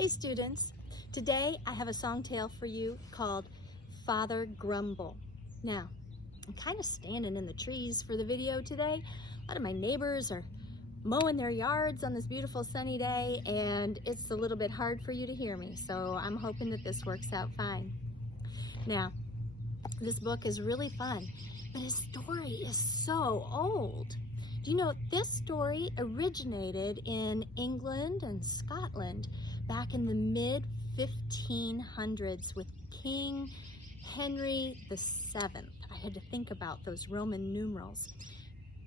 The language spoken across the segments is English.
Hey students, today I have a song tale for you called Father Grumble. Now, I'm kind of standing in the trees for the video today. A lot of my neighbors are mowing their yards on this beautiful sunny day, and it's a little bit hard for you to hear me, so I'm hoping that this works out fine. Now, this book is really fun, but his story is so old. Do you know this story originated in England and Scotland back in the mid-1500s with King Henry VII. I had to think about those Roman numerals.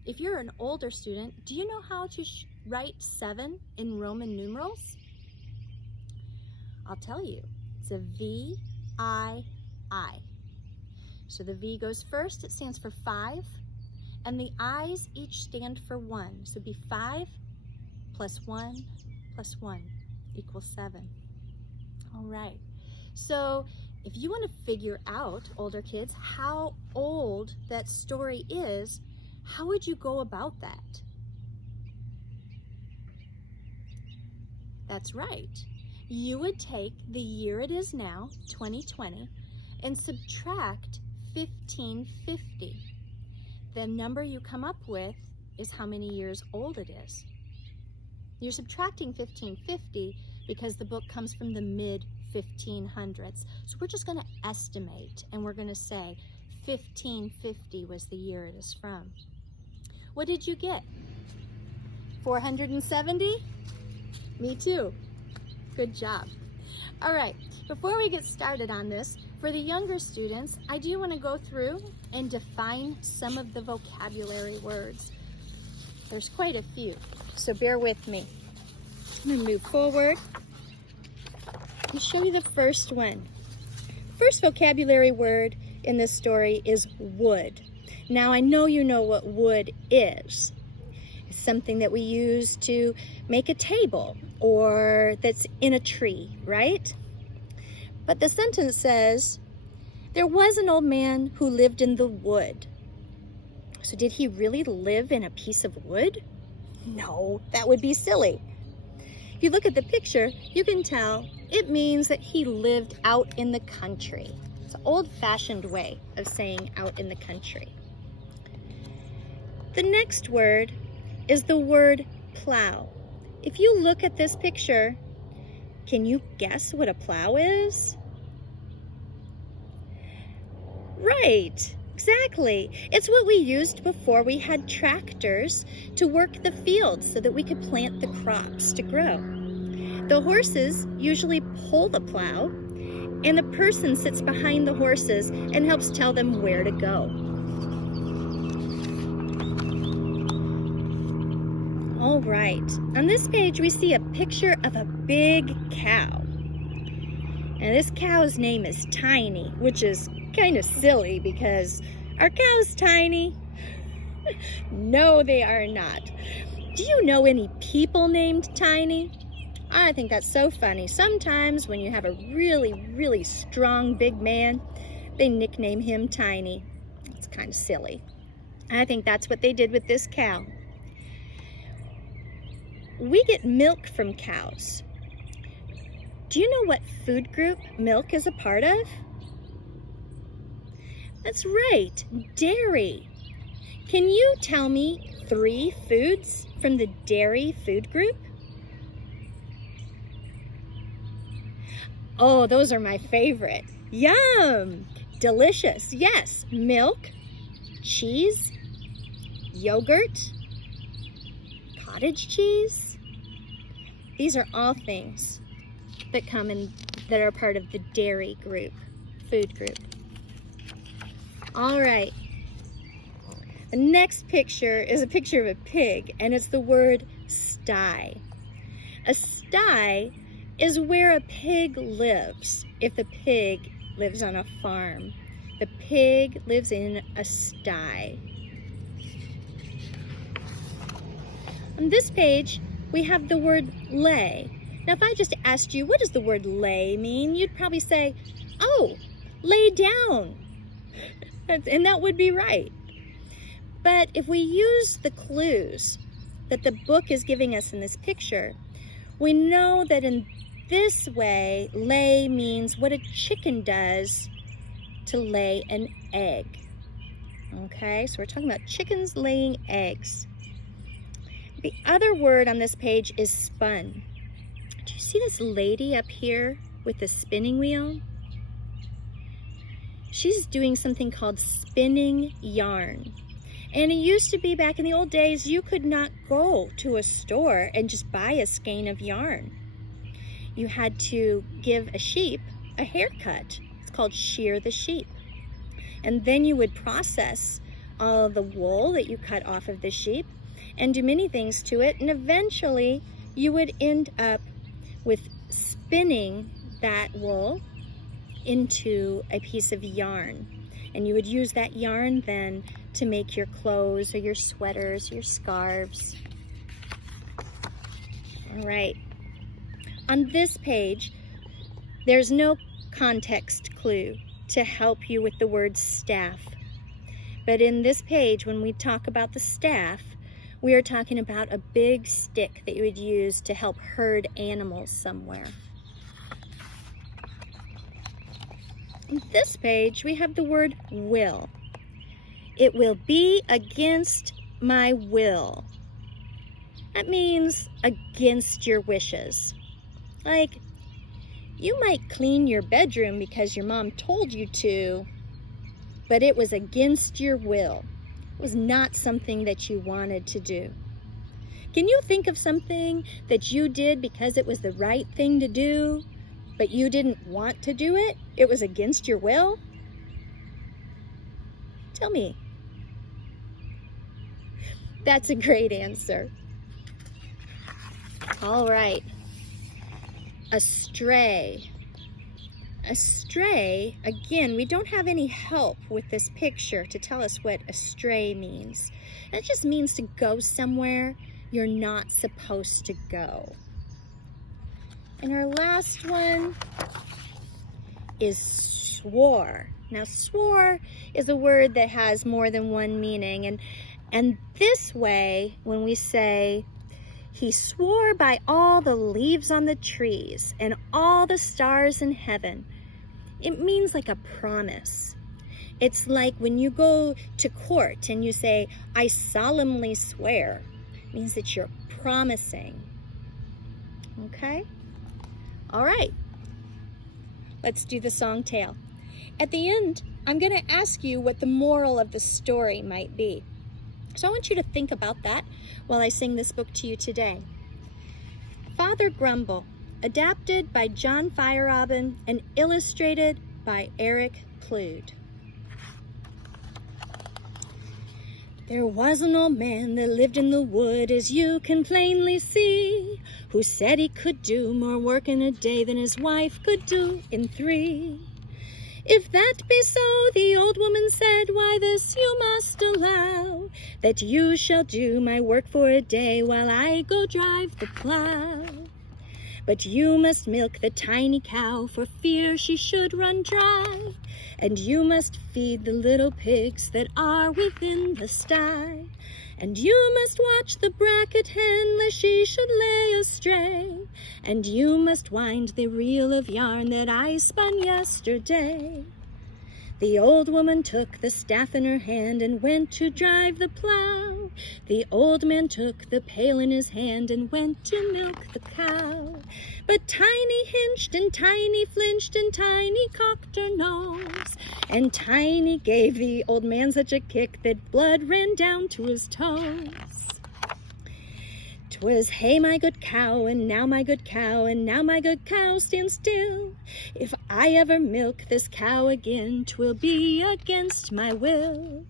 If you're an older student, do you know how to write 7 in Roman numerals? I'll tell you. It's a V-I-I. So the V goes first, it stands for 5, and the I's each stand for 1. So it'd be 5 plus 1 plus 1 equals 7. All right. So if you want to figure out, older kids, how old that story is, how would you go about that? That's right. You would take the year it is now, 2020, and subtract 1550. The number you come up with is how many years old it is. You're subtracting 1550 because the book comes from the mid-1500s. So we're just going to estimate, and we're going to say 1550 was the year it is from. What did you get? 470? Me too. Good job. All right, before we get started on this, for the younger students, I do want to go through and define some of the vocabulary words. There's quite a few, so bear with me. I'm going to move forward and show you the first one. First vocabulary word in this story is wood. Now, I know you know what wood is. It's something that we use to make a table or that's in a tree, right? But the sentence says, there was an old man who lived in the wood. So did he really live in a piece of wood? No, that would be silly. If you look at the picture, you can tell it means that he lived out in the country. It's an old-fashioned way of saying out in the country. The next word is the word plow. If you look at this picture, can you guess what a plow is? Right, exactly. It's what we used before we had tractors to work the fields so that we could plant the crops to grow. The horses usually pull the plow, and the person sits behind the horses and helps tell them where to go. All right, on this page we see a picture of a big cow. And this cow's name is Tiny, which is kind of silly because are cows tiny? No, they are not. Do you know any people named Tiny? I think that's so funny. Sometimes when you have a really, really strong big man, they nickname him Tiny. It's kind of silly. I think that's what they did with this cow. We get milk from cows. Do you know what food group milk is a part of? That's right, dairy. Can you tell me 3 foods from the dairy food group? Oh, those are my favorite. Yum! Delicious. Yes, milk, cheese, yogurt, cottage cheese. These are all things that come in that are part of the dairy group, food group. All right. The next picture is a picture of a pig, and it's the word sty. A sty is where a pig lives. If the pig lives on a farm, the pig lives in a sty. On this page, we have the word lay. Now, if I just asked you, what does the word lay mean? You'd probably say, oh, lay down. And that would be right. But if we use the clues that the book is giving us in this picture, we know that in this way, lay means what a chicken does to lay an egg. Okay, so we're talking about chickens laying eggs. The other word on this page is spun. Do you see this lady up here with the spinning wheel? She's doing something called spinning yarn. And it used to be back in the old days, you could not go to a store and just buy a skein of yarn. You had to give a sheep a haircut. It's called shear the sheep. And then you would process all the wool that you cut off of the sheep and do many things to it. And eventually you would end up with spinning that wool into a piece of yarn. And you would use that yarn then to make your clothes or your sweaters, your scarves. All right. On this page, there's no context clue to help you with the word staff. But in this page, when we talk about the staff, we are talking about a big stick that you would use to help herd animals somewhere. On this page, we have the word will. It will be against my will. That means against your wishes. Like, you might clean your bedroom because your mom told you to, but it was against your will. It was not something that you wanted to do. Can you think of something that you did because it was the right thing to do, but you didn't want to do it? It was against your will? Tell me. That's a great answer. All right. Astray. Astray, again, we don't have any help with this picture to tell us what astray means. It just means to go somewhere you're not supposed to go. And our last one is swore. Now, swore is a word that has more than one meaning. And this way, when we say, he swore by all the leaves on the trees and all the stars in heaven, it means like a promise. It's like when you go to court and you say, I solemnly swear. It means that you're promising. Okay? All right. Let's do the SongTale. At the end, I'm going to ask you what the moral of the story might be. So I want you to think about that while I sing this book to you today. Father Grumble, adapted by John Feierabend and illustrated by Eric Plude. There was an old man that lived in the wood, as you can plainly see, who said he could do more work in a day than his wife could do in 3. If that be so, the old woman said, why this you must allow, that you shall do my work for a day while I go drive the plow. But you must milk the tiny cow for fear she should run dry, and you must feed the little pigs that are within the sty, and you must watch the bracket hen lest she should lay astray, and you must wind the reel of yarn that I spun yesterday. The old woman took the staff in her hand and went to drive the plow. The old man took the pail in his hand and went to milk the cow. But Tiny hinched and Tiny flinched and Tiny cocked her nose, and Tiny gave the old man such a kick that blood ran down to his toes. 'Twas, hey, my good cow, and now my good cow, and now my good cow, stand still. If I ever milk this cow again, 'twill be against my will.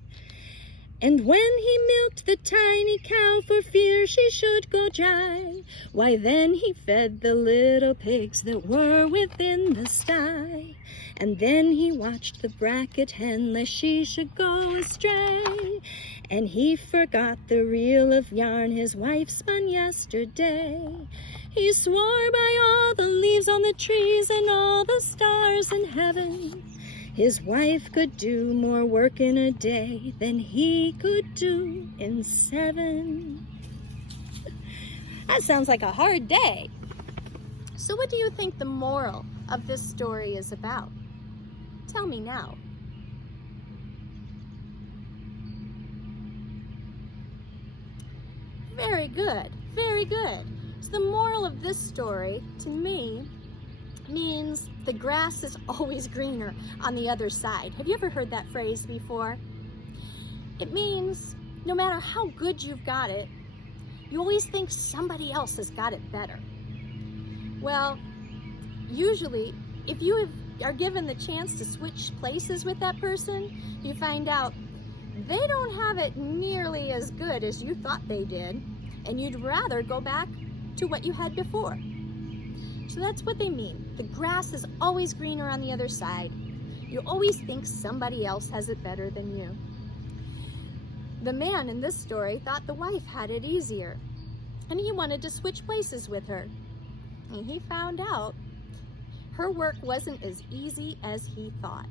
And when he milked the tiny cow for fear she should go dry, why then he fed the little pigs that were within the sty. And then he watched the bracket hen lest she should go astray, and he forgot the reel of yarn his wife spun yesterday. He swore by all the leaves on the trees and all the stars in heaven, his wife could do more work in a day than he could do in 7. That sounds like a hard day. So what do you think the moral of this story is about? Tell me now. Very good, very good. So the moral of this story, to me, means the grass is always greener on the other side. Have you ever heard that phrase before? It means no matter how good you've got it, you always think somebody else has got it better. Well, usually, if you are given the chance to switch places with that person, you find out they don't have it nearly as good as you thought they did, and you'd rather go back to what you had before. So that's what they mean. The grass is always greener on the other side. You always think somebody else has it better than you. The man in this story thought the wife had it easier, and he wanted to switch places with her. And he found out her work wasn't as easy as he thought.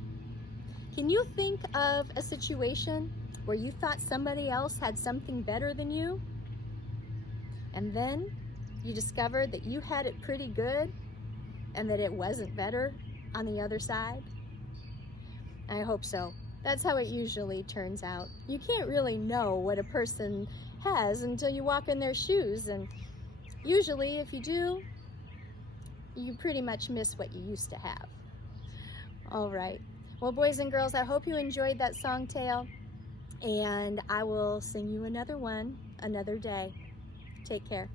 Can you think of a situation where you thought somebody else had something better than you, and then you discovered that you had it pretty good and that it wasn't better on the other side? I hope so. That's how it usually turns out. You can't really know what a person has until you walk in their shoes, and usually if you do, you pretty much miss what you used to have. All right. Well, boys and girls, I hope you enjoyed that song tale, and I will sing you another one another day. Take care.